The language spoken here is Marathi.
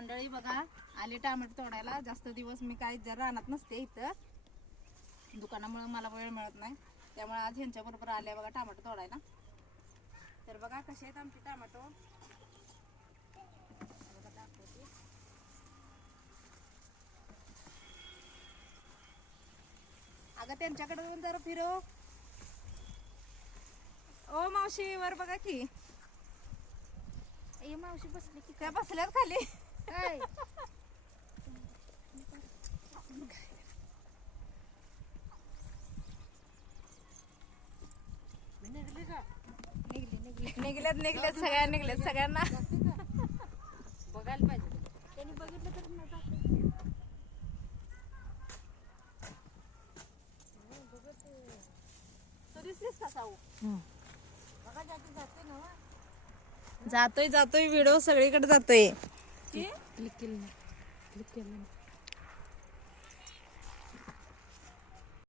मंडळी बघा आले टोमॅटो तोडायला. जास्त दिवस मी काही जर रानात नसते इथं, दुकानामुळे मला वेळ मिळत नाही, त्यामुळे आज ह्यांच्या बरोबर आले बघा टोमॅटो तोडायला. तर बघा कसे आहेत आमचे टोमॅटो. अगं त्यांच्याकडे जाऊन जरा फिरव. ओ मावशी वर बघा की. ए मावशी बसली की त्या बसल्यात खाली. काय निघल्यात सगळ्या निघल्यात सगळ्यांना. बघायला पाहिजे त्यांनी बघितलं तर न जाते. तू दिसलीस का साऊ? बघा जाते जाते ना जातोय व्हिडिओ सगळीकडे जातोय. क्लिक केलं